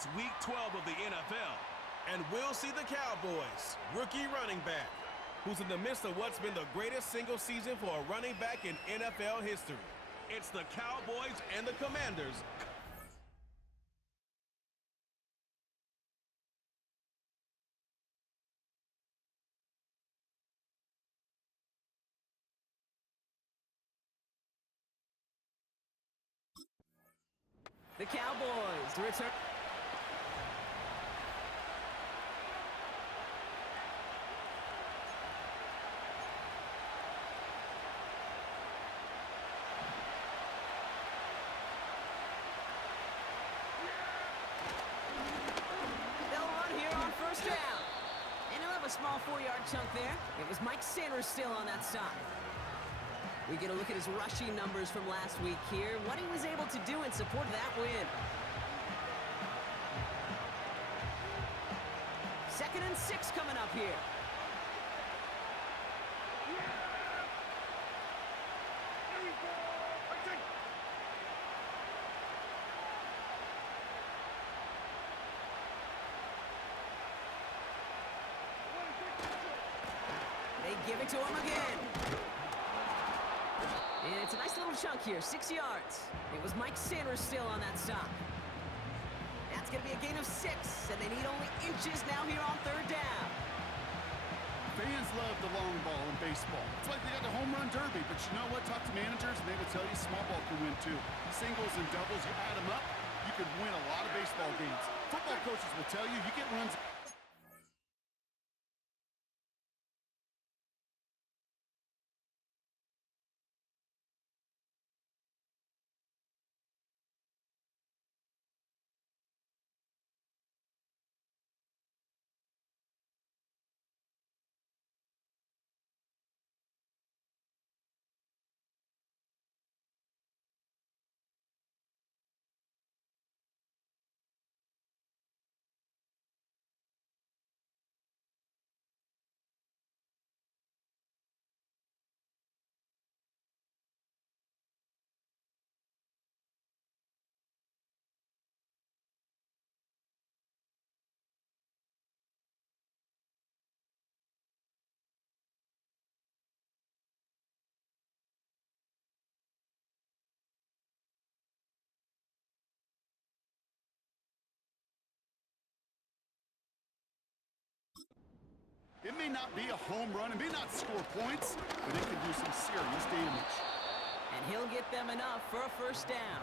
It's Week 12 of the NFL. And we'll see the Cowboys, rookie running back, who's in the midst of what's been the greatest single season for a running back in NFL history. It's the Cowboys and the Commanders. The Cowboys to return. They'll run here on first down. And he'll have a small 4-yard chunk there. It was Mike Sanders still on that side. We get a look at his rushing numbers from last week here, what he was able to do in support of that win. 2nd and 6 coming up here. They give it to him again. And it's a nice little chunk here, 6 yards. It was Mike Sanders still on that stop. That's going to be a gain of 6, and they need only inches now here on 3rd down. Fans love the long ball in baseball. It's like they got the home run derby, but you know what? Talk to managers, and they will tell you small ball can win too. Singles and doubles, you add them up, you can win a lot of baseball games. Football coaches will tell you, you get runs. It may not be a home run, it may not score points, but it can do some serious damage. And he'll get them enough for a first down.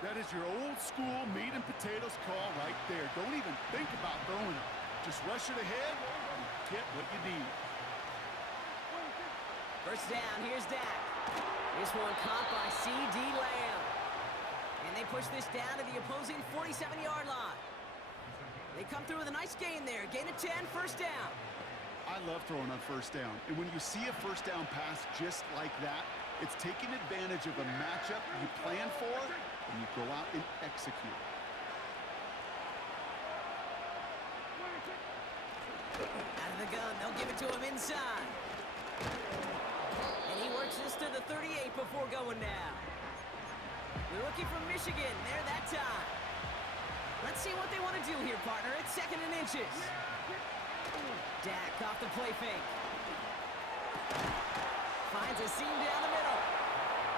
That is your old school meat and potatoes call right there. Don't even think about throwing it. Just rush it ahead and get what you need. First down, here's Dak. This one caught by C.D. Lamb. And they push this down to the opposing 47-yard line. They come through with a nice gain there. Gain of 10, first down. I love throwing on first down. And when you see a first down pass just like that, it's taking advantage of a matchup you plan for, and you go out and execute. Out of the gun, they'll give it to him inside. And he works this to the 38 before going down. The rookie from Michigan, there that time. Let's see what they want to do here, partner. It's 2nd and inches. Dak off the play fake. Finds a seam down the middle.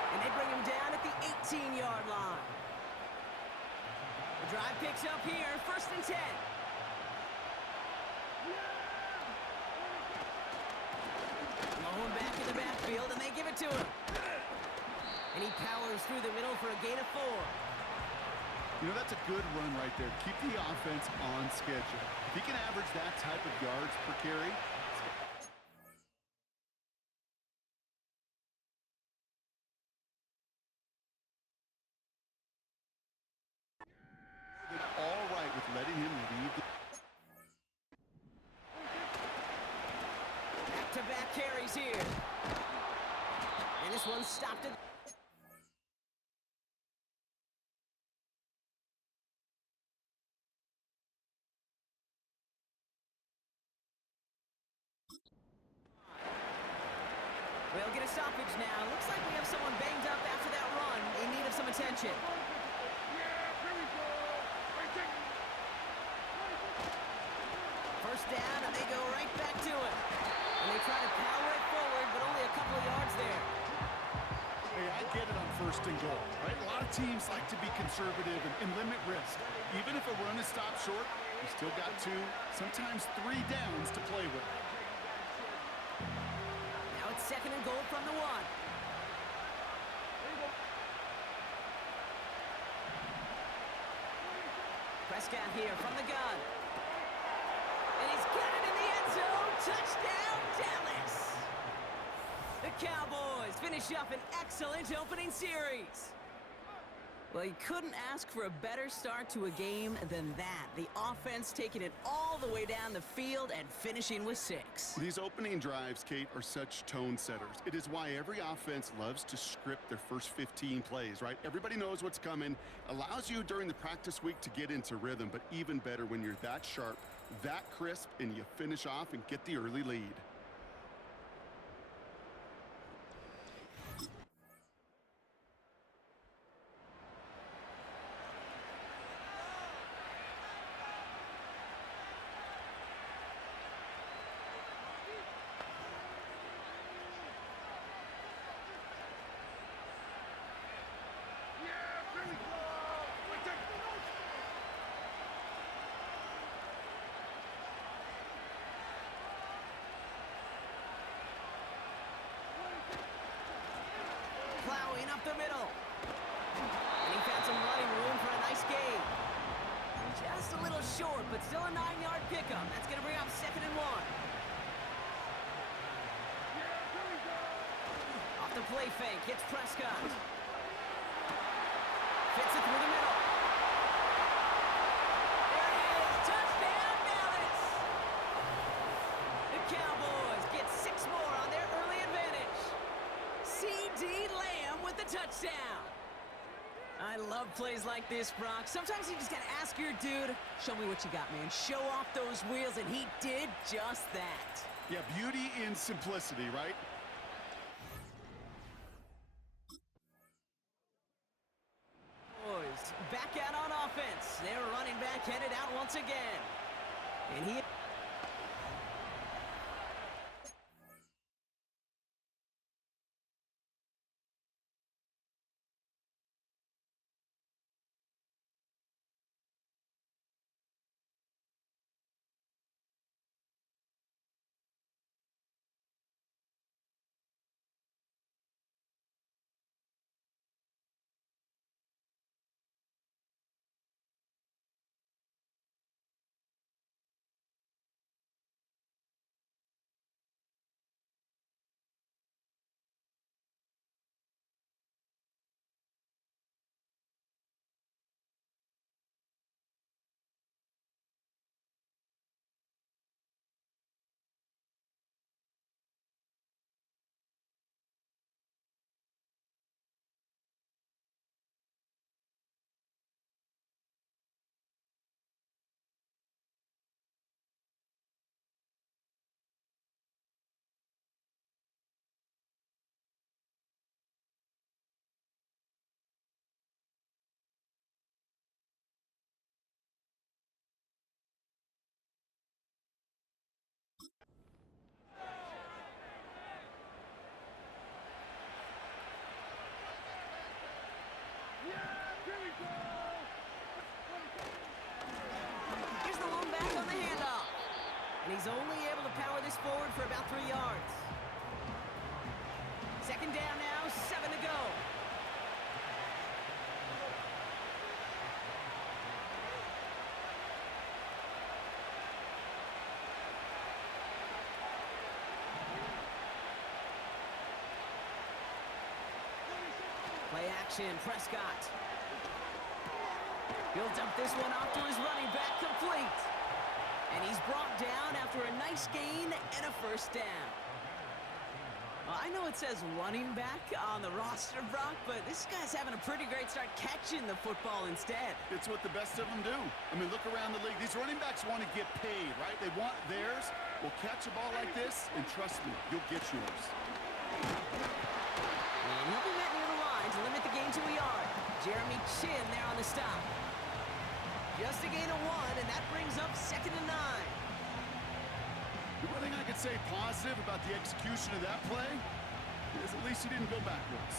And they bring him down at the 18-yard line. The drive picks up here, 1st and 10. Going back in the backfield, and they give it to him. And he powers through the middle for a gain of 4. You know, that's a good run right there. Keep the offense on schedule. If he can average that type of yards per carry, did all right with letting him lead. Back-to-back carries here. And this one stopped it. We'll get a stoppage now. Looks like we have someone banged up after that run in need of some attention. first down, and they go right back to it. And they try to power it forward, but only a couple of yards there. Hey, I get it on first and goal, right? A lot of teams like to be conservative and limit risk. Even if a run is stopped short, you still got 2, sometimes 3 downs to play with. Now it's second and goal from the 1. Prescott here from the gun. And he's got it in the end zone. Touchdown, Dallas! The Cowboys finish up an excellent opening series. Well, you couldn't ask for a better start to a game than that. The offense taking it all the way down the field and finishing with 6. These opening drives, Kate, are such tone setters. It is why every offense loves to script their first 15 plays, right? Everybody knows what's coming. Allows you during the practice week to get into rhythm, but even better when you're that sharp, that crisp, and you finish off and get the early lead. Plowing up the middle. And he found some running room for a nice gain. Just a little short, but still a 9-yard pickup. That's going to bring up second and 1. Off the play fake, hits Prescott. Fits it through the middle. There it is. Touchdown, Dallas! The Cowboys get 6 more on their early advantage. C.D. Lamb with the touchdown. I love plays like this, Brock. Sometimes you just got to ask your dude, show me what you got, man. Show off those wheels, and he did just that. Yeah, beauty in simplicity, right? Boys, back out on offense. Their running back headed out once again. And he... Here's the lone back on the handoff. And he's only able to power this forward for about 3 yards. Second down now, 7 to go. Play action, Prescott. He'll dump this one off to his running back, complete. And he's brought down after a nice gain and a first down. Well, I know it says running back on the roster, Brock, but this guy's having a pretty great start catching the football instead. It's what the best of them do. I mean, look around the league. These running backs want to get paid, right? They want theirs. Well, catch a ball like this, and trust me, you'll get yours. And he'll be met near the line to limit the gain to a yard. Jeremy Chin there on the stop. Just a gain of 1, and that brings up second and 9. The one thing I could say positive about the execution of that play is at least he didn't go backwards.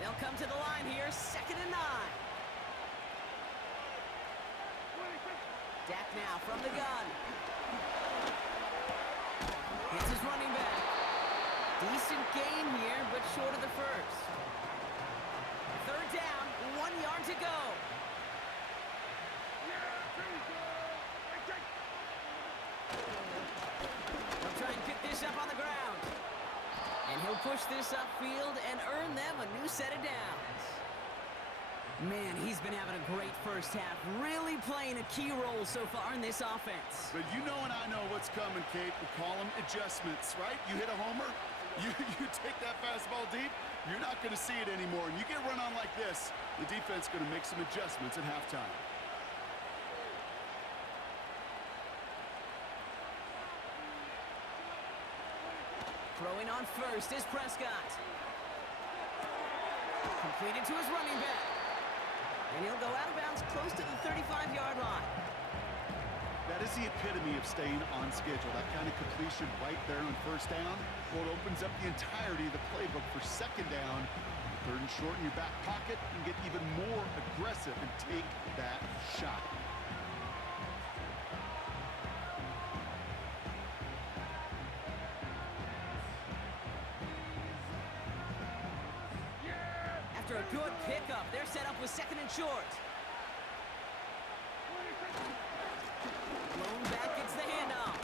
They'll come to the line here, 2nd and 9. Dak now from the gun. Hits his running back. Decent gain here, but short of the first. 3rd down, 1 yard to go. They'll try and pick this up on the ground. And he'll push this upfield and earn them a new set of downs. Man, he's been having a great first half, really playing a key role so far in this offense. But you know and I know what's coming, Kate. We call them adjustments, right? You hit a homer, you take that fastball deep, you're not going to see it anymore. And you get run on like this, the defense is going to make some adjustments at halftime. Throwing on first is Prescott. Completed to his running back. And he'll go out of bounds close to the 35-yard line. That is the epitome of staying on schedule. That kind of completion right there on 1st down. Well, it opens up the entirety of the playbook for 2nd down. 3rd and short in your back pocket, and get even more aggressive and take that shot. After a good pickup, they're set up with 2nd and short. Blown back gets the handoff.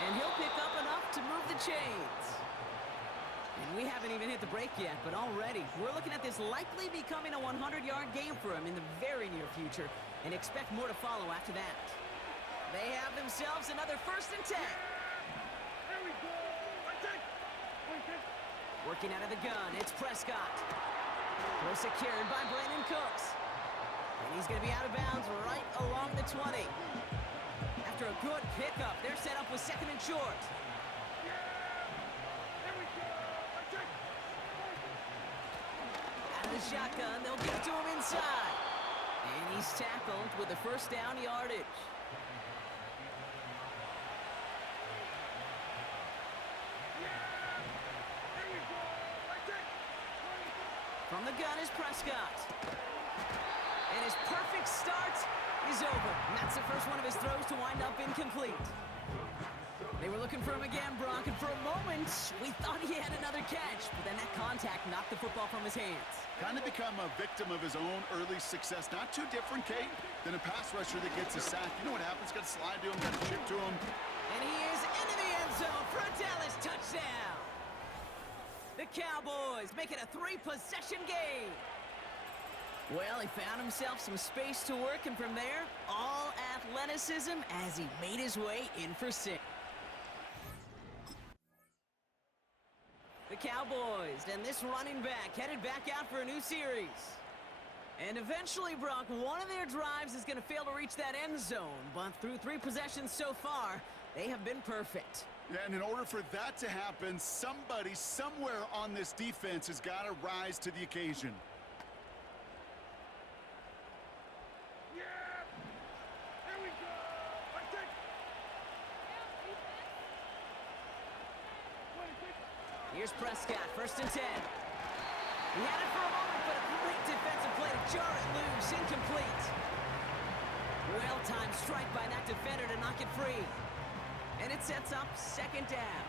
And he'll pick up enough to move the chains. And we haven't even hit the break yet, but already we're looking at this likely becoming a 100-yard game for him in the very near future, and expect more to follow after that. They have themselves another 1st and 10. Working out of the gun, it's Prescott. Well secured by Brandon Cooks. And he's going to be out of bounds right along the 20. After a good pickup, they're set up with 2nd and short. Out of the shotgun, they'll get it to him inside. And he's tackled with the 1st down yardage. From the gun is Prescott. And his perfect start is over. And that's the first one of his throws to wind up incomplete. They were looking for him again, Brock, and for a moment, we thought he had another catch, but then that contact knocked the football from his hands. Kind of become a victim of his own early success. Not too different, Kate, than a pass rusher that gets a sack. You know what happens? Got to slide to him, got to chip to him. And he is into the end zone for a Dallas touchdown. The Cowboys make it a 3-possession game. Well, he found himself some space to work, and from there, all athleticism as he made his way in for 6. The Cowboys and this running back headed back out for a new series. And eventually, Brock, one of their drives is going to fail to reach that end zone, but through 3 possessions so far, they have been perfect. Yeah, and in order for that to happen, somebody somewhere on this defense has got to rise to the occasion. Here's Prescott, 1st and 10. He had it for a moment, but a great defensive play to jar it loose, incomplete. Well-timed strike by that defender to knock it free. And it sets up 2nd down.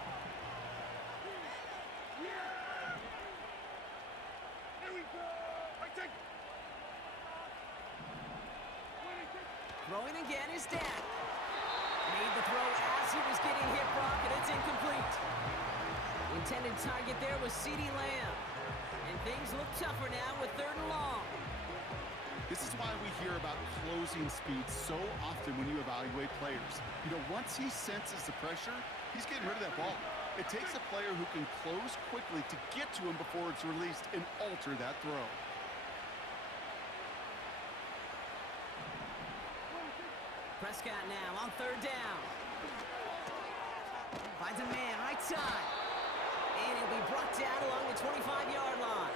Throwing again is Dak. Made the throw as he was getting hit, Brock, and it's incomplete. The intended target there was CeeDee Lamb. And things look tougher now with 3rd and long. This is why we hear about closing speed so often when you evaluate players. You know, once he senses the pressure, he's getting rid of that ball. It takes a player who can close quickly to get to him before it's released and alter that throw. Prescott now on 3rd down. Finds a man right side. And he'll be brought down along the 25-yard line.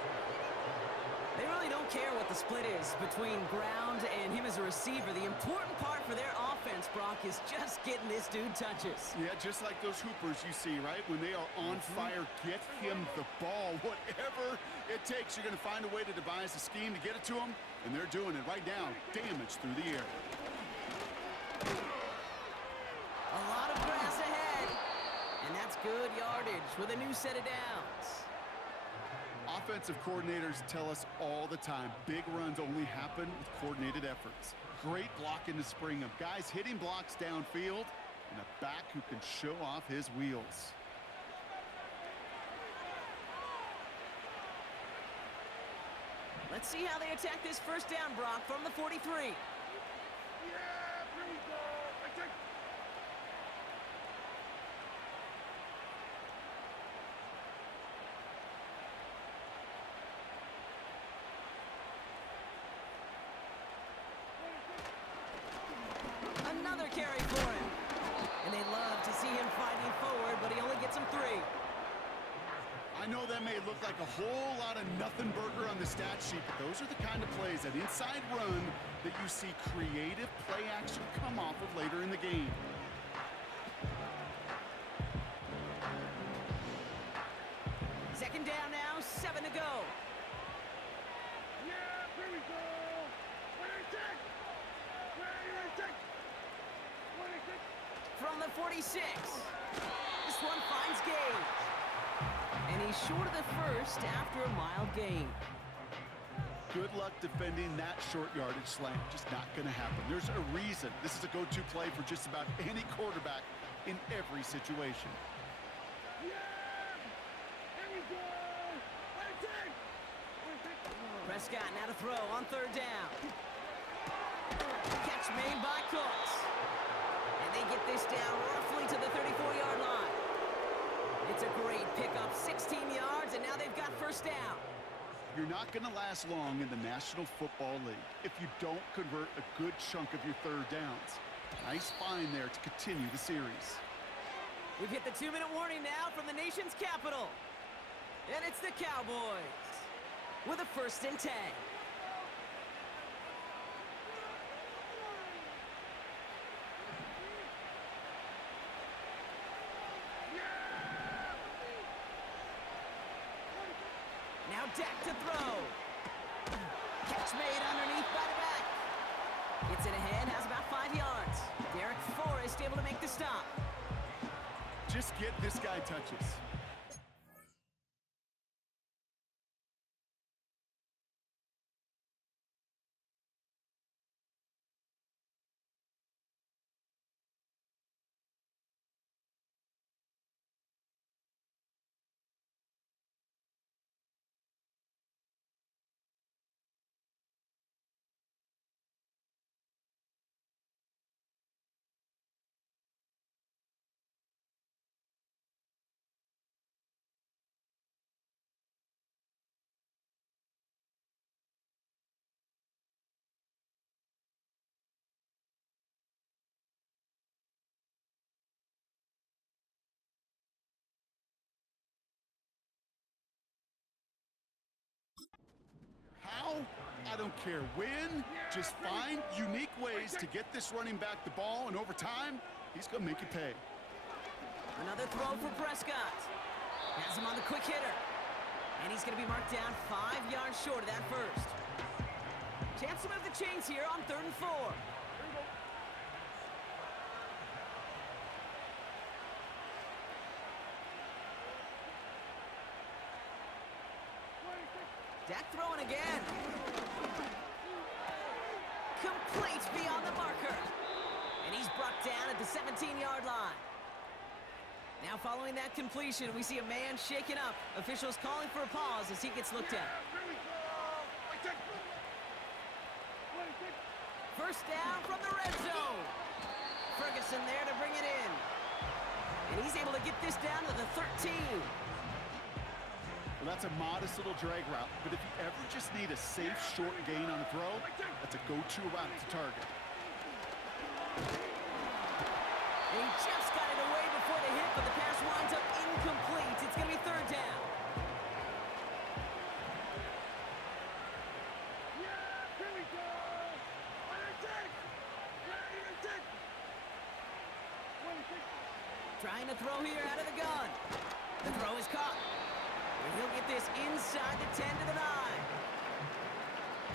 They really don't care what the split is between ground and him as a receiver. The important part for their offense, Brock, is just getting this dude touches. Yeah, just like those hoopers you see, right? When they are on fire, get him the ball. Whatever it takes, you're going to find a way to devise a scheme to get it to him, and they're doing it right now. Damage through the air. A lot of grass ahead, and that's good yardage with a new set of downs. Offensive coordinators tell us all the time, big runs only happen with coordinated efforts. Great block in the spring of guys hitting blocks downfield and a back who can show off his wheels. Let's see how they attack this first down, Brock, from the 43. Another carry for him. And they love to see him fighting forward, but he only gets him 3. I know that may look like a whole lot of nothing burger on the stat sheet, but those are the kind of plays, that inside run, that you see creative play action come off of later in the game. Second down now, 7 to go. From the 46. This one finds Gage. And he's short of the first after a mild gain. Good luck defending that short yardage slant. Just not going to happen. There's a reason this is a go-to play for just about any quarterback in every situation. Prescott now to throw on third down. Catch made by Cooks. And they get this down roughly to the 34-yard line. It's a great pickup, 16 yards, and now they've got first down. You're not going to last long in the National Football League if you don't convert a good chunk of your third downs. Nice find there to continue the series. We've hit the 2-minute warning now from the nation's capital. And it's the Cowboys with a 1st and 10. Now Dak to throw. Catch made underneath by the back. Gets it ahead, has about 5 yards. Derek Forrest able to make the stop. Just get this guy touches. How? I don't care when. Just find unique ways to get this running back the ball, and over time, he's going to make you pay. Another throw for Prescott. Has him on the quick hitter. And he's going to be marked down 5 yards short of that first. Chance to move the chains here on 3rd and 4. Dak throwing again. Complete beyond the marker. And he's brought down at the 17-yard line. Now following that completion, we see a man shaken up. Officials calling for a pause as he gets looked at. First down from the red zone. Ferguson there to bring it in. And he's able to get this down to the 13. Well, that's a modest little drag route, but if you ever just need a safe short gain on a throw, that's a go-to route to target. And he just got it away before the hit, but the pass winds up incomplete. It's going to be 3rd down. Trying to throw here out of the gun. The throw is caught. And he'll get this inside the 10 to the 9.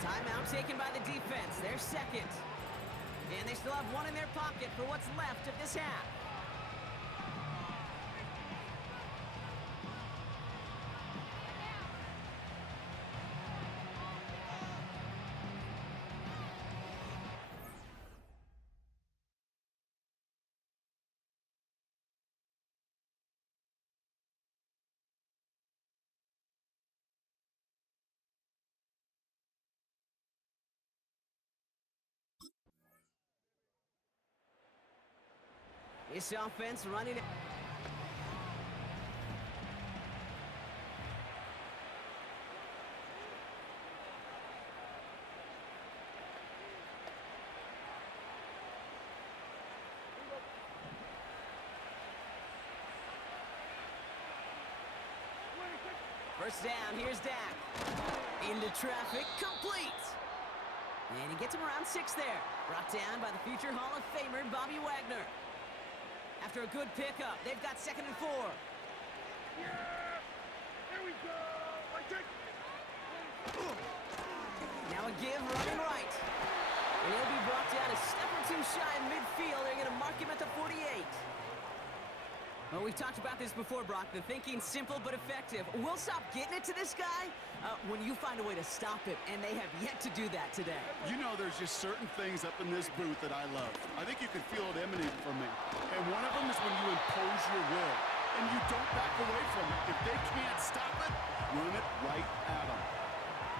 Timeout taken by the defense. Their second. And they still have one in their pocket for what's left of this half. This offense running it. First down, here's Dak. Into traffic, complete. And he gets him around 6 there. Brought down by the future Hall of Famer, Bobby Wagner. After a good pickup, they've got 2nd and 4. Yeah! There we go! Now a give running right. And he'll be brought down a step or two shy in midfield. They're going to mark him at the 48. Well, we've talked about this before, Brock. The thinking's simple but effective. We'll stop getting it to this guy when you find a way to stop him, and they have yet to do that today. You know, there's just certain things up in this booth that I love. I think you can feel it emanating from me. And one of them is when you impose your will, and you don't back away from it. If they can't stop it, run it right at them.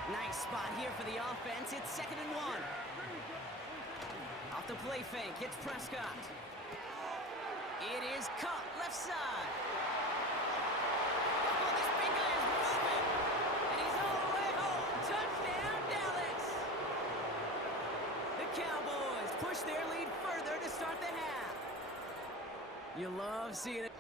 Nice spot here for the offense. It's 2nd and 1. Off the play fake, it's Prescott. It is caught left side. Oh, this big guy is moving. And he's all the way home. Touchdown, Dallas. The Cowboys push their lead further to start the half. You love seeing it.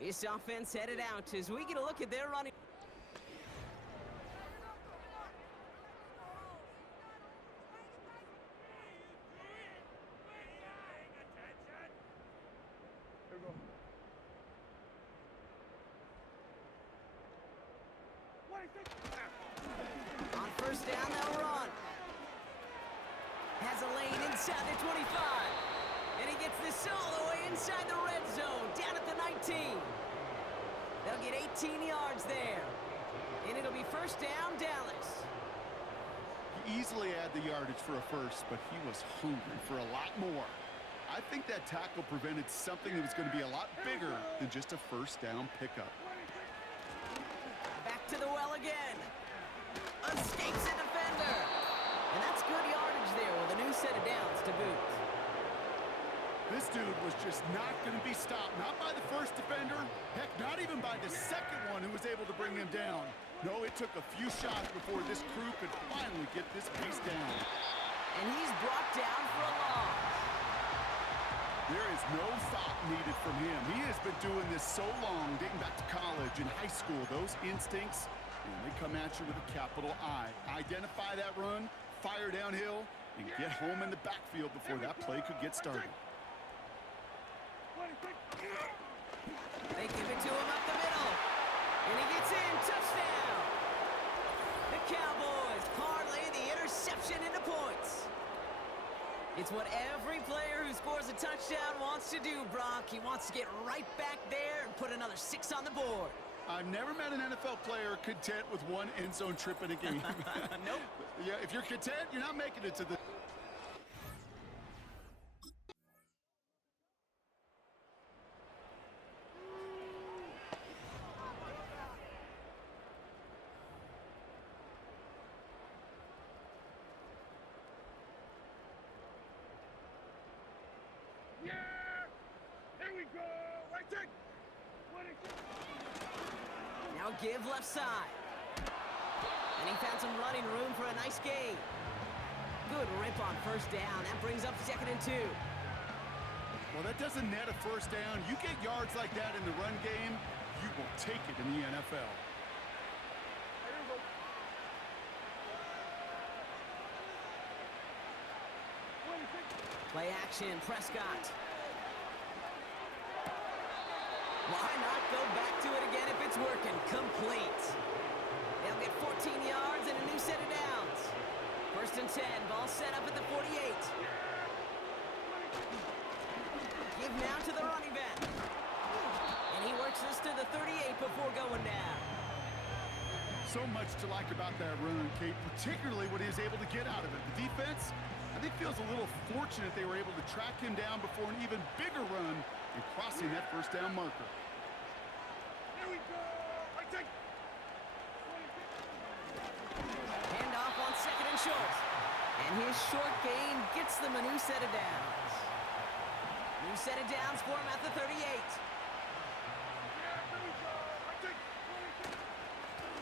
This offense headed out as we get a look at their running. On first down, they'll run. Has a lane inside the 25. And he gets this all the way inside the red zone, down at the 19. They'll get 18 yards there. And it'll be first down, Dallas. He easily had the yardage for a first, but he was hungry for a lot more. I think that tackle prevented something that was going to be a lot bigger than just a first down pickup. Back to the well again. Escapes a defender. And that's good yardage there with a new set of downs to boot. This dude was just not going to be stopped. Not by the first defender. Heck, not even by the second one who was able to bring him down. No, it took a few shots before this crew could finally get this piece down. And he's brought down for a loss. There is no thought needed from him. He has been doing this so long, dating back to college and high school. Those instincts, and they come at you with a capital I. Identify that run, fire downhill, and get home in the backfield before that play could get started. They give it to him up the middle. And he gets in. Touchdown. The Cowboys parlay the interception into points. It's what every player who scores a touchdown wants to do, Brock. He wants to get right back there and put another 6 on the board. I've never met an NFL player content with one end zone trip in a game. Nope. Yeah, if you're content, you're not making it to the... Yeah! Here we go! Right there! 26. Now give left side. And he found some running room for a nice gain. Good rip on first down. That brings up 2nd and 2. Well, that doesn't net a first down. You get yards like that in the run game, you will take it in the NFL. Here we go. Play action, Prescott. Why not go back to it again if it's working? Complete. They'll get 14 yards and a new set of downs. 1st and 10, ball set up at the 48. Give now to the running back. And he works this to the 38 before going down. So much to like about that run, Kate, particularly what he was able to get out of it. The defense, I think, feels a little fortunate they were able to track him down before an even bigger run and crossing that first down marker. Here we go! Right there! Handoff on 2nd and short. And his short gain gets them a new set of downs. New set of downs for him at the 38. Yeah, here we go! Right there! 26.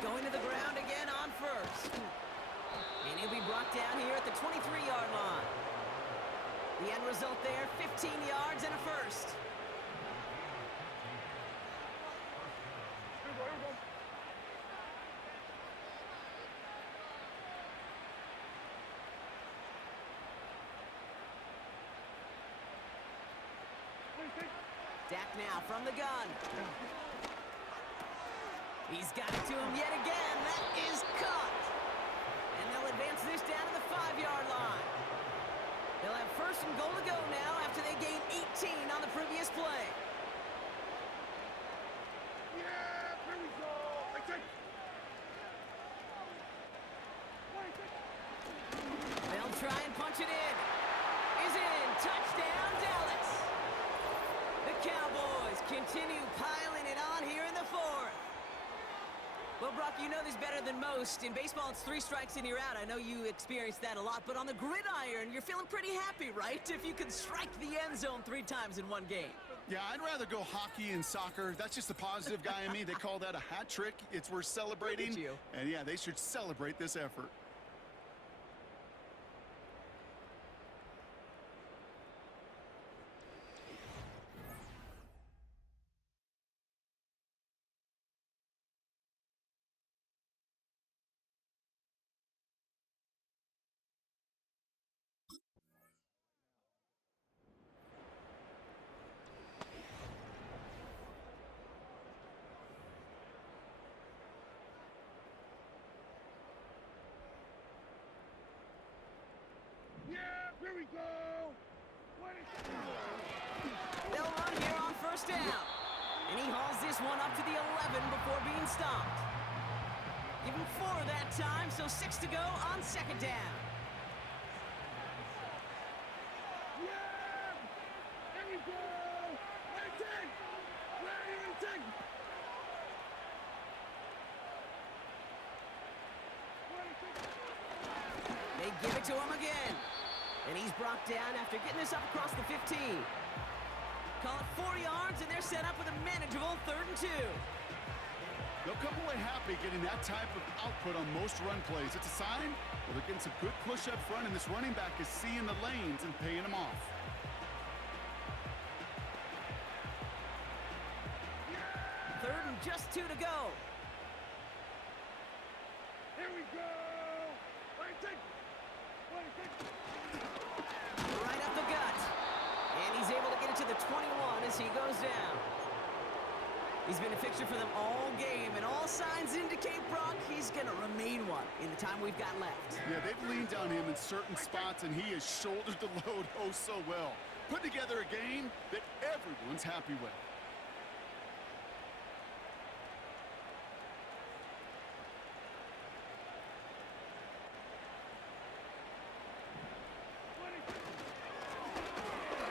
Going to the ground again on first. And he'll be brought down here at the 23-yard line. The end result there, 15 yards and a first. Here we go, here we go. Dak now from the gun. He's got it to him yet again. That is cut. And they'll advance this down to the 5-yard line. They'll have 1st and goal to go now after they gained 18 on the previous play. Yeah, here we go! Right there! 26. They'll try and punch it in. Is in. Touchdown, Dallas. The Cowboys continue piling it on here in the 4th. Well, Brock, you know this better than most. In baseball, it's 3 strikes and you're out. I know you experienced that a lot, but on the gridiron, you're feeling pretty happy, right? If you can strike the end zone 3 times in one game. Yeah, I'd rather go hockey and soccer. That's just the positive guy in me. They call that a hat trick. It's worth celebrating. Look at you. And yeah, they should celebrate this effort. Yeah, here we go! 26. They'll run here on 1st down. And he hauls this one up to the 11 before being stopped. Give him 4 that time, so 6 to go on 2nd down. Yeah! Here we go! Right there! Right there! 26. They give it to him again. And he's brought down after getting this up across the 15. Call it 4 yards, and they're set up with a manageable 3rd and 2. They'll come away happy getting that type of output on most run plays. It's a sign, well, they're getting some good push up front, and this running back is seeing the lanes and paying them off. Third and just 2 to go. Here we go. Right, take. Right up the gut. And he's able to get it to the 21 as he goes down. He's been a fixture for them all game, and all signs indicate, Brock, he's going to remain one in the time we've got left. Yeah, they've leaned on him in certain spots, and he has shouldered the load oh so well. Put together a game that everyone's happy with.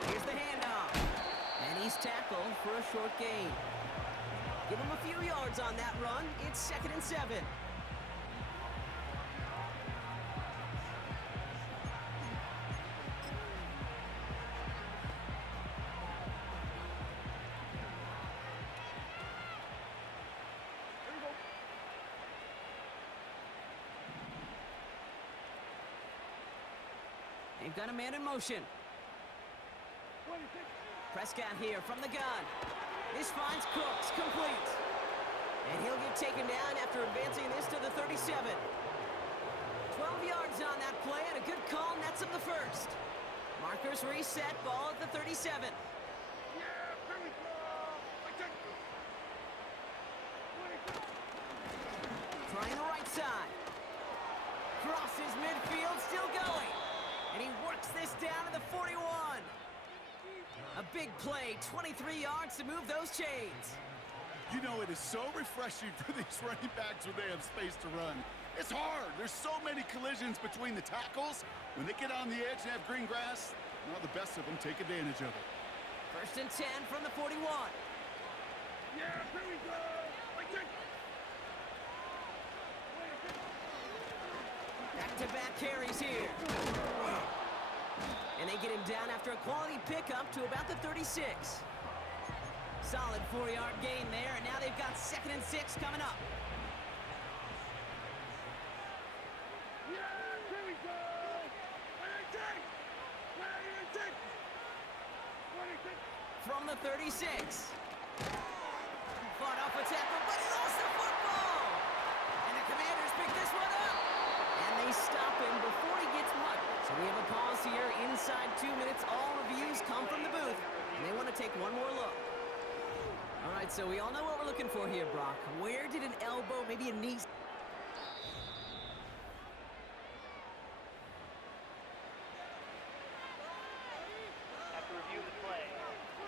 Here's the handoff. And he's tackled for a short gain. Give him a few yards on that run. It's 2nd and 7. They've got a man in motion. Prescott here from the gun. This finds Cooks, complete. And he'll get taken down after advancing this to the 37. 12 yards on that play, and a good call nets him the first. Markers reset, ball at the 37. Yeah, here we go. Right, take. Trying the right side. Crosses midfield, still going. And he works this down to the 41. A big play, 23 yards to move those chains. You know, it is so refreshing for these running backs when they have space to run. It's hard. There's so many collisions between the tackles. When they get on the edge and have green grass, well, the best of them take advantage of it. 1st and 10 from the 41. Yeah, here we go. Right, take. Back-to-back carries here. And they get him down after a quality pickup to about the 36. Solid 4-yard gain there, and now they've got 2nd and 6 coming up. Yeah, here we go. Right, take. Right, take. From the 36. Fought off a tackle, but he lost the football. And the Commanders pick this one up. And they stop him before he gets much. So we have a pause here. Inside 2 minutes, all reviews come from the booth. And they want to take one more look. All right, so we all know what we're looking for here, Brock. Where did an elbow, maybe a knee... After review of the play,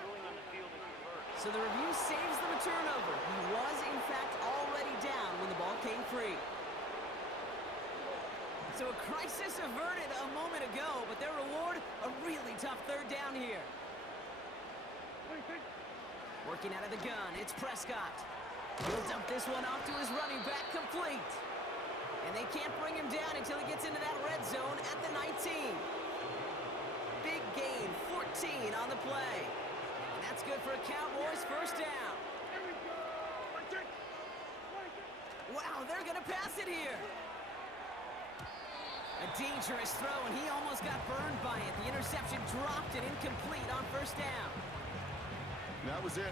ruling on the field is reversed. So the review saves them a turnover. He was, in fact, already down when the ball came free. So a crisis averted a moment ago, but their reward, a really tough 3rd down here. Working out of the gun, it's Prescott. He'll dump this one off to his running back, complete. And they can't bring him down until he gets into that red zone at the 19. Big gain, 14 on the play. And that's good for a Cowboys 1st down. Here we go. Right, take. Wow, they're going to pass it here. A dangerous throw, and he almost got burned by it. The interception dropped and incomplete on 1st down. That was it.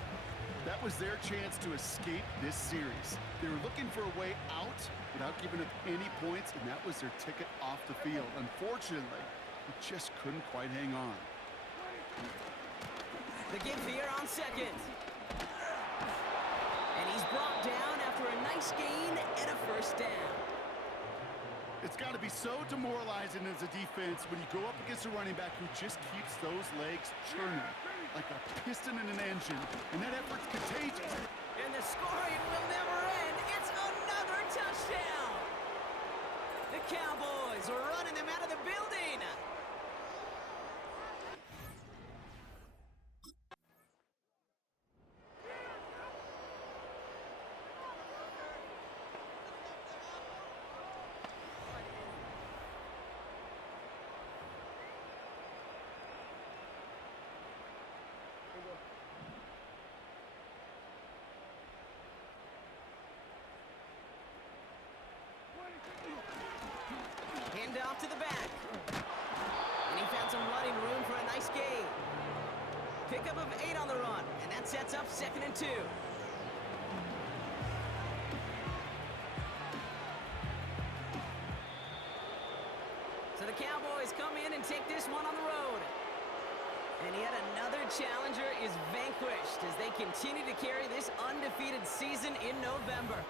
That was their chance to escape this series. They were looking for a way out without giving up any points, and that was their ticket off the field. Unfortunately, they just couldn't quite hang on. The give here on 2nd. And he's brought down after a nice gain and a 1st down. It's got to be so demoralizing as a defense when you go up against a running back who just keeps those legs churning like a piston in an engine, and that effort's contagious. And the scoring will never end. It's another touchdown. The Cowboys are running them out of the building. to the back. And he found some running room for a nice gain. Pickup of 8 on the run, and that sets up 2nd and 2. So the Cowboys come in and take this one on the road. And yet another challenger is vanquished as they continue to carry this undefeated season in November.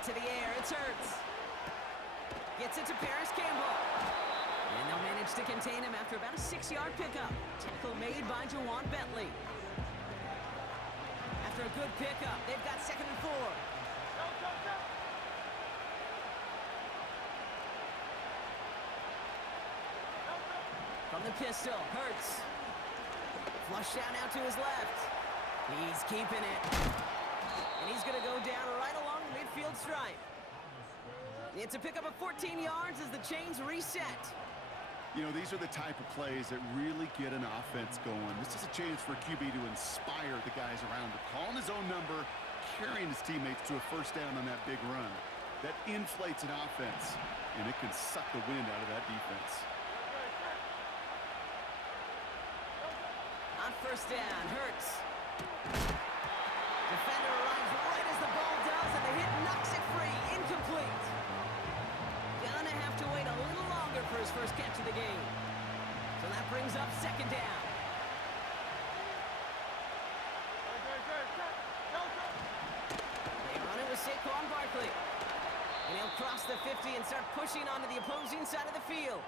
Right to the air, it's Hurts. Gets it to Paris Campbell. And they'll manage to contain him after about a 6-yard pickup. Tackle made by Jawan Bentley. After a good pickup, they've got 2nd and 4. From the pistol, Hurts. Flush down out to his left. He's keeping it. And he's going to go down right along the midfield stripe. It's a pickup of 14 yards as the chains reset. You know, these are the type of plays that really get an offense going. This is a chance for QB to inspire the guys around him. Calling his own number, carrying his teammates to a first down on that big run. That inflates an offense, and it can suck the wind out of that defense. On first down, Hurts. Defender arrives right as the ball does, and the hit knocks it free. Incomplete. Gonna have to wait a little longer for his first catch of the game. So that brings up 2nd down. They run it with Saquon Barkley. And he'll cross the 50 and start pushing onto the opposing side of the field.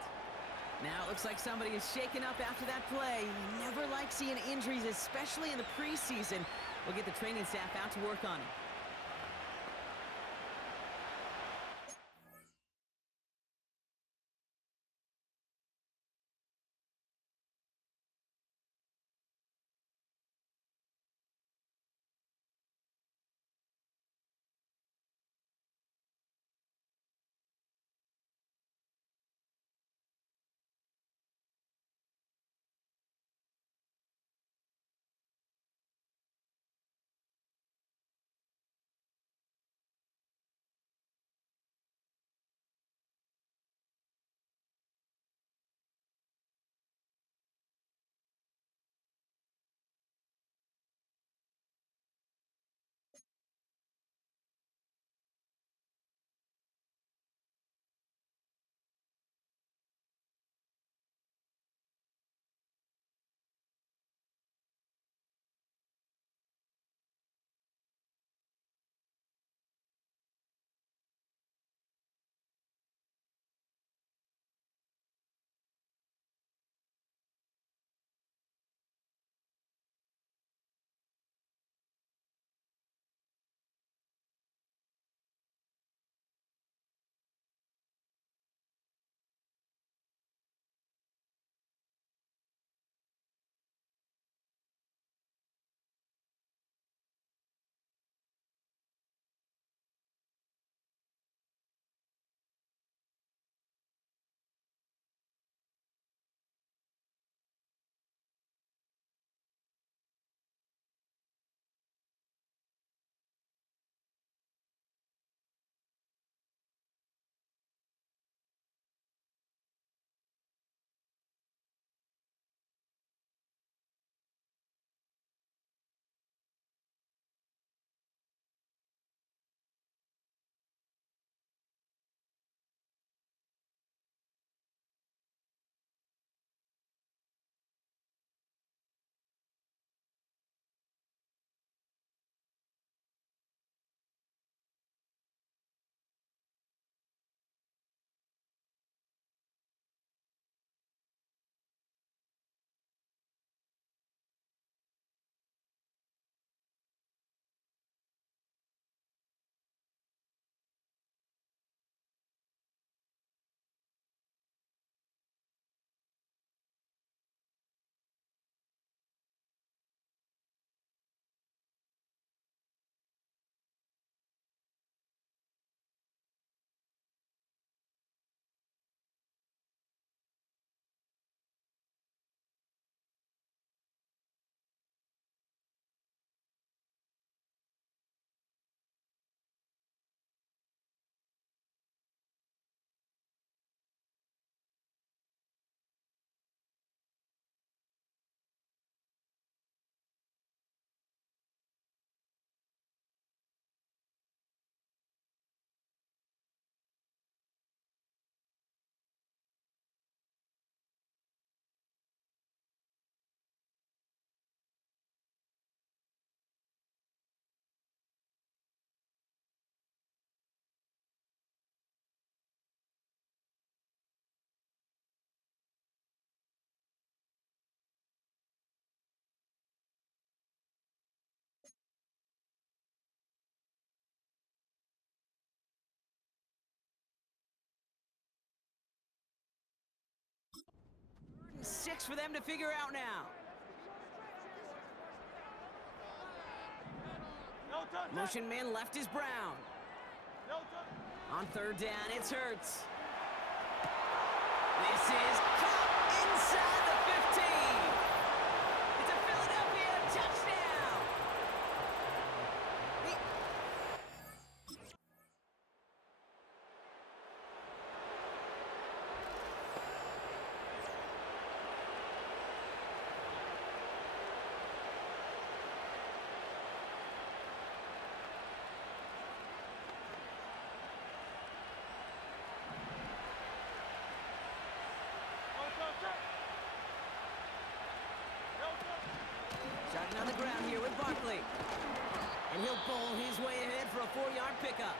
Now it looks like somebody is shaken up after that play. You never like seeing injuries, especially in the preseason. We'll get the training staff out to work on it. 6 for them to figure out now. Motion man left is Brown. On third down, it's Hurts. This is caught inside the 15. It's a Philadelphia touchdown. Starting on the ground here with Barkley. And he'll bowl his way ahead for a 4-yard pickup.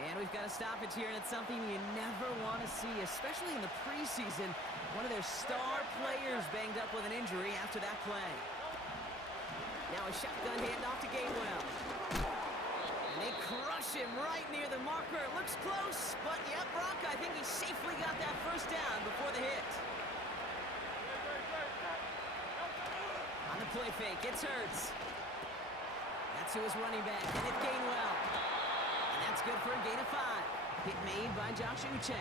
And we've got a stoppage here, and it's something you never want to see, especially in the preseason. One of their star players banged up with an injury after that play. Now a shotgun handoff to Gainwell. And they crush him right near the marker. It looks close, but yeah, Brock, I think he safely got that first down before the hit. On the play fake, it's Hurts. That's who is running back, and it's Gainwell. And that's good for a gain of 5. Hit made by Josh Uche.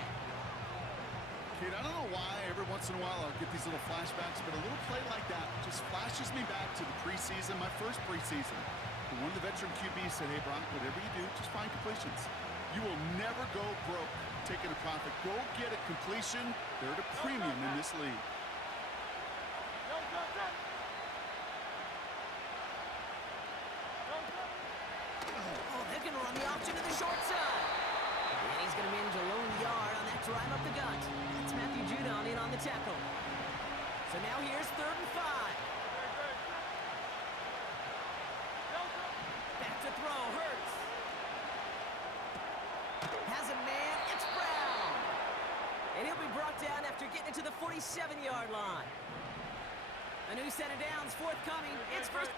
Kate, I don't know why every once in a while I'll get these little flashbacks, but a little play like that just flashes me back to the preseason, my first preseason. And one of the veteran QBs said, hey, Brock, whatever you do, just find completions. You will never go broke taking a profit. Go get a completion. They're at a premium in this league. Oh, they're going to run the option to the short side. And he's going to manage a lone yard on that drive up the gut. That's Matthew Judon in on the tackle. So now here's 3rd and 5. Back to throw, Hurts. Has a man, it's Brown. And he'll be brought down after getting it to the 47-yard line. A new set of downs forthcoming. It's first.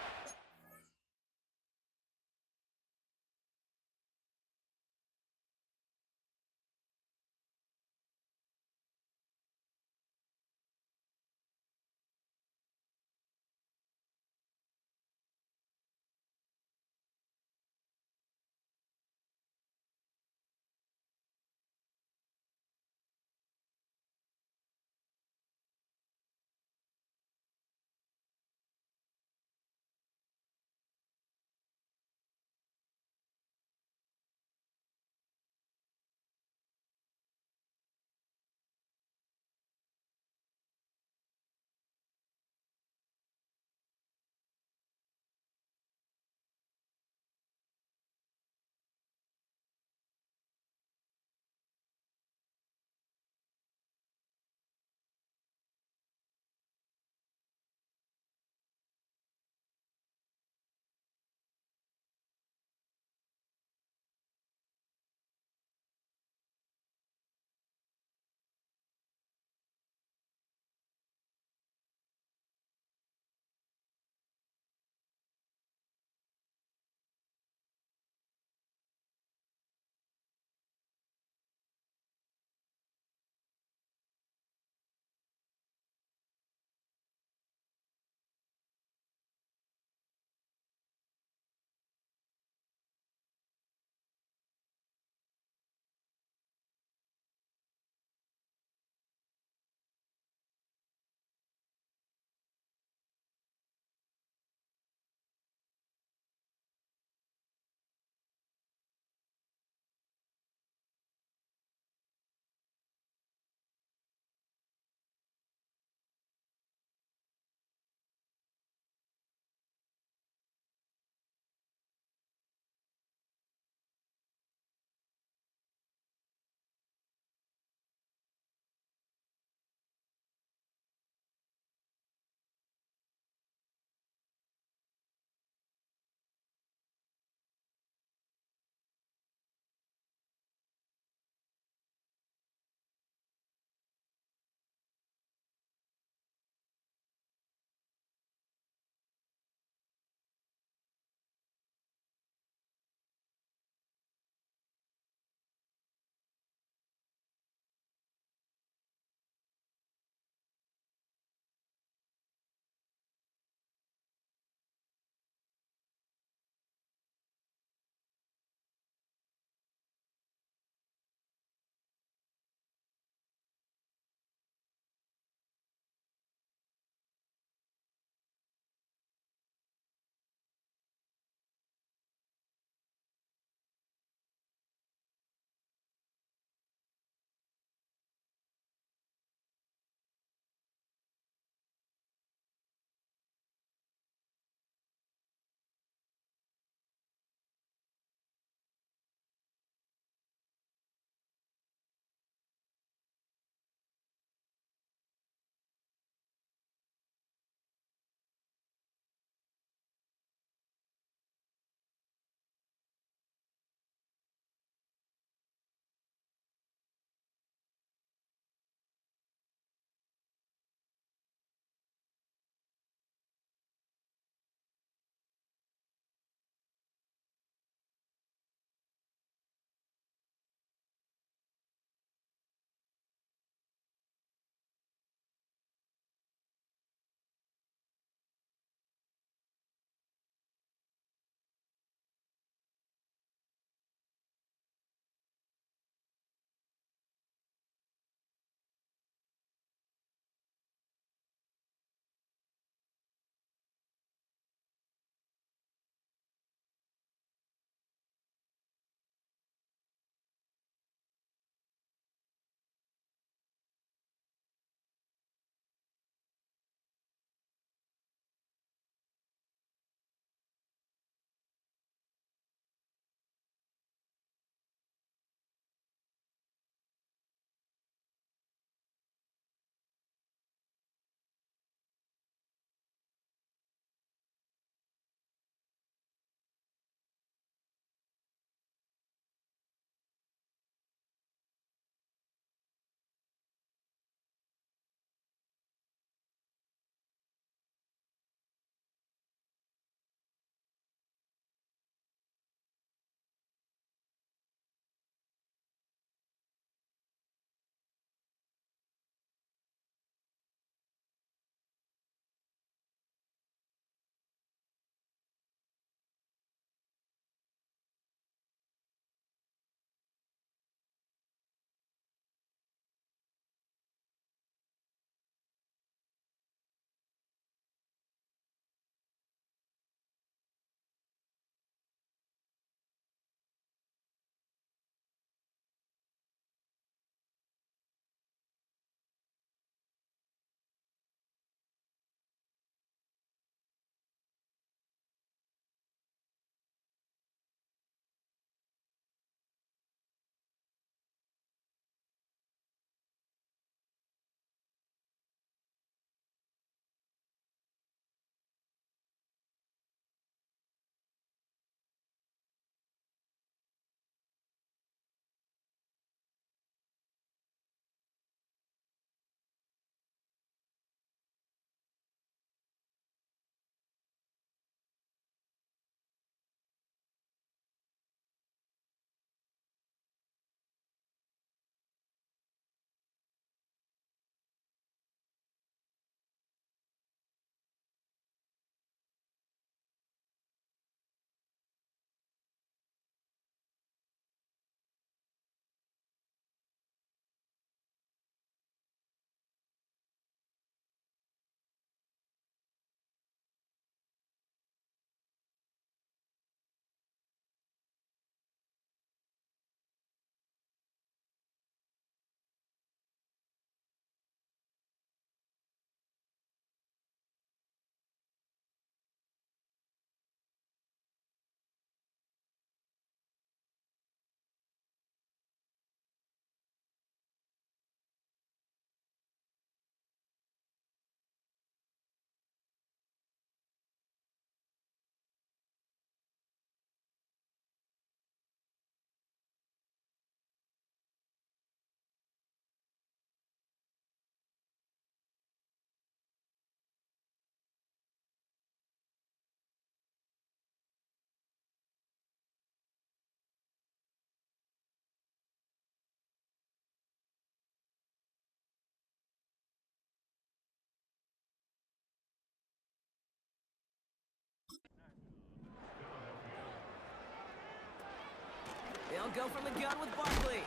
go from the gun with Barkley.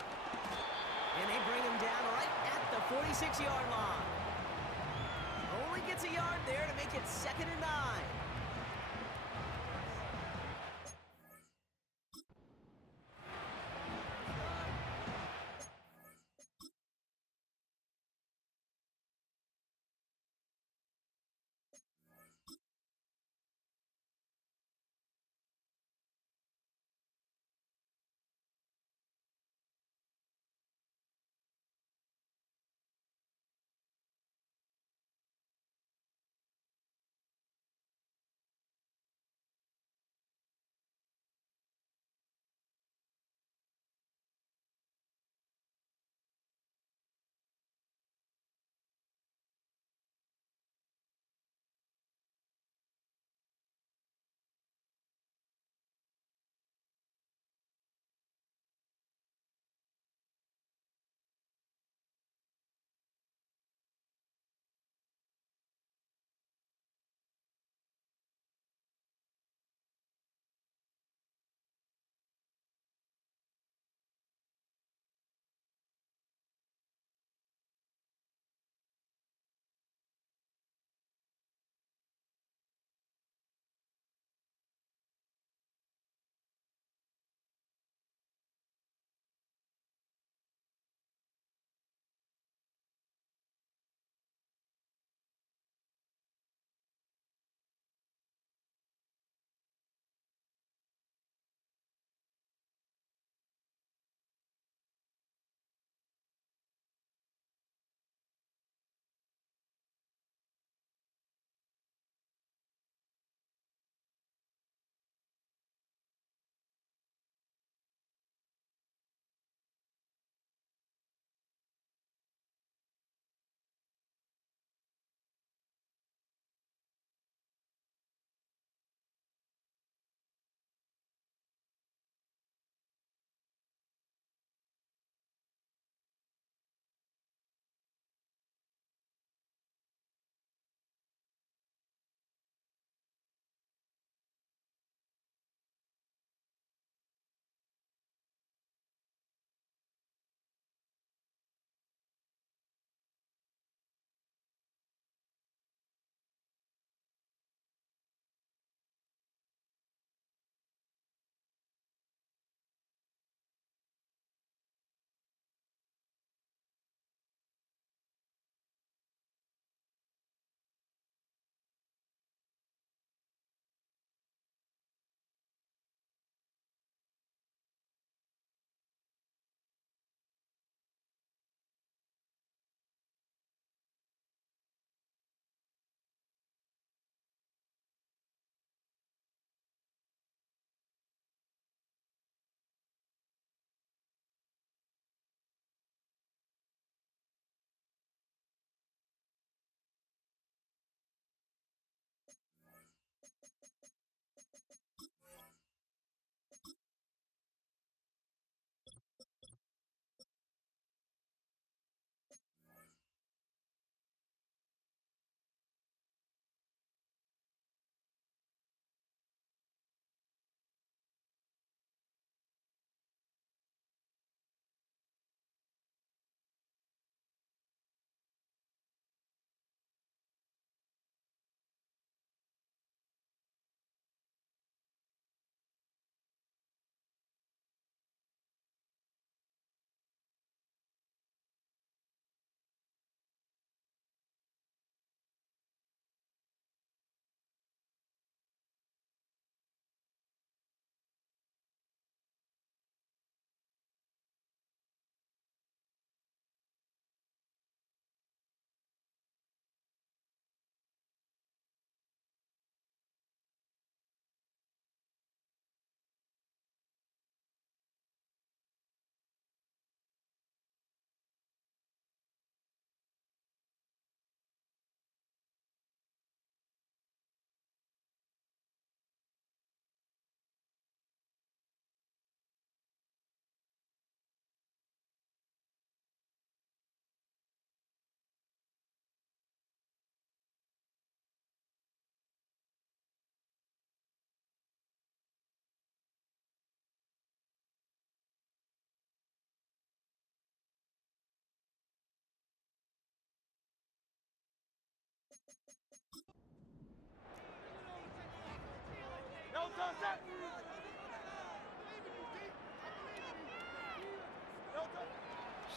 And they bring him down right at the 46-yard line. Only gets a yard there to make it 2nd and 9.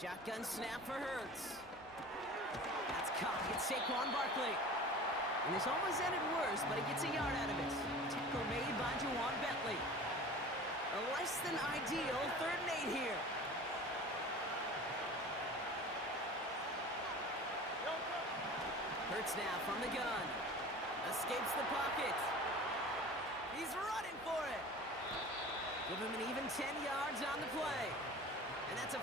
Shotgun snap for Hurts. That's caught. It's Saquon Barkley. And this almost ended worse, but he gets a yard out of it. Tackle made by Juwan Bentley. A less than ideal 3rd and 8 here. Hurts now from the gun. Escapes the pocket. He's running for it. Give him an even 10 yards on the play. And that's a...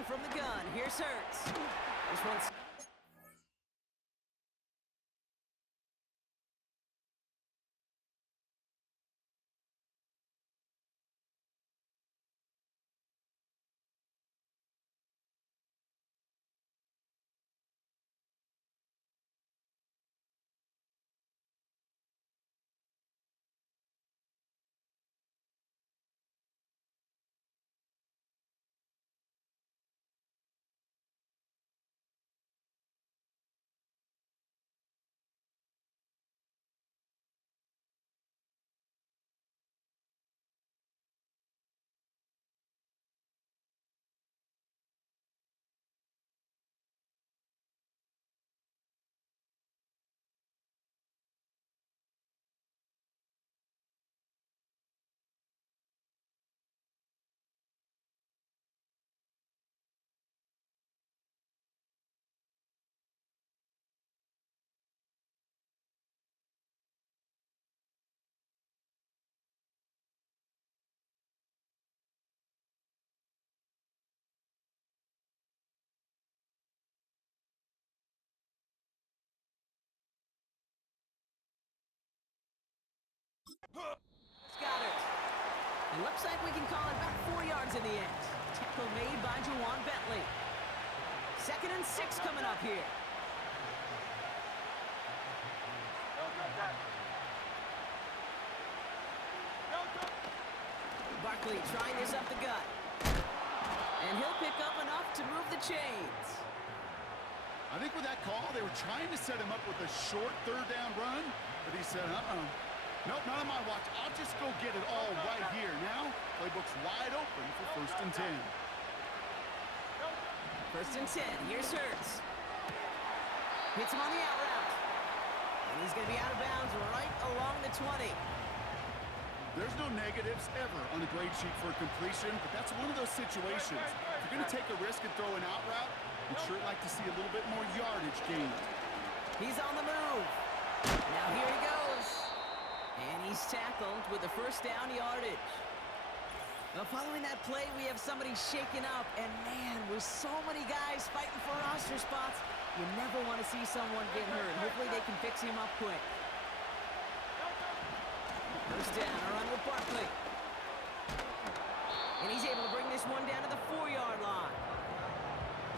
Throwing from the gun. Here's Hurts. This one's... Scott. It looks like we can call it about 4 yards in the end. Tackle made by Jawan Bentley. 2nd and 6 coming up here. Barkley trying this up the gut. And he'll pick up enough to move the chains. I think with that call, they were trying to set him up with a short 3rd down run, but he said, nope, not on my watch. I'll just go get it all right here. Now, playbook's wide open for 1st and 10. 1st and 10. Here's Hurts. Hits him on the out route. And he's going to be out of bounds right along the 20. There's no negatives ever on a grade sheet for completion, but that's one of those situations. If you're going to take a risk and throw an out route, you'd sure like to see a little bit more yardage gained. He's on the move. Now here he goes. And he's tackled with the 1st down yardage. Well, following that play, we have somebody shaken up. And man, with so many guys fighting for roster spots, you never want to see someone get hurt. Hopefully they can fix him up quick. 1st down, a run with Barkley. And he's able to bring this one down to the 4-yard line.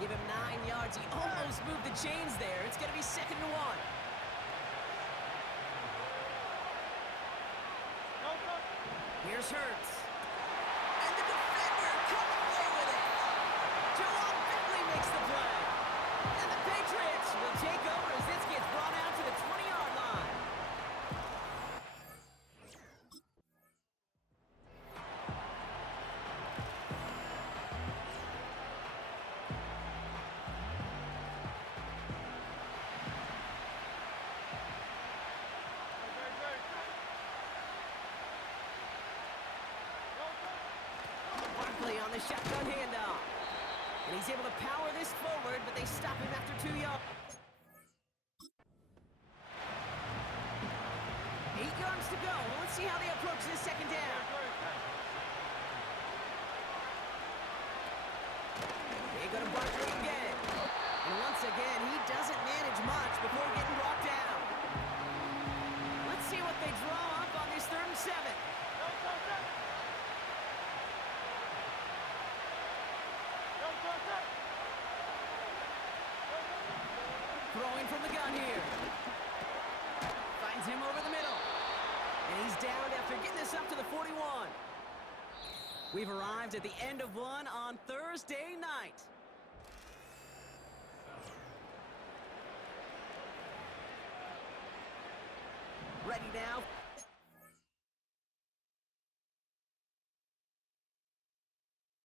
Give him 9 yards. He almost moved the chains there. It's going to be 2nd and 1. Here's Hurts. And the defender coming away with it. Jawan Bentley makes the play. And the Patriots will take over as this gets brought out to the 20-yard line. On the shotgun handoff. And he's able to power this forward, but they stop him after 2 yards. 8 yards to go. Well, let's see how they approach this 2nd down. They go to Barkley again. And once again, he doesn't manage much before getting brought down. Let's see what they draw up on this 3rd and 7. Throwing from the gun here. Finds him over the middle. And he's down after getting this up to the 41. We've arrived at the end of one on Thursday night. Ready now.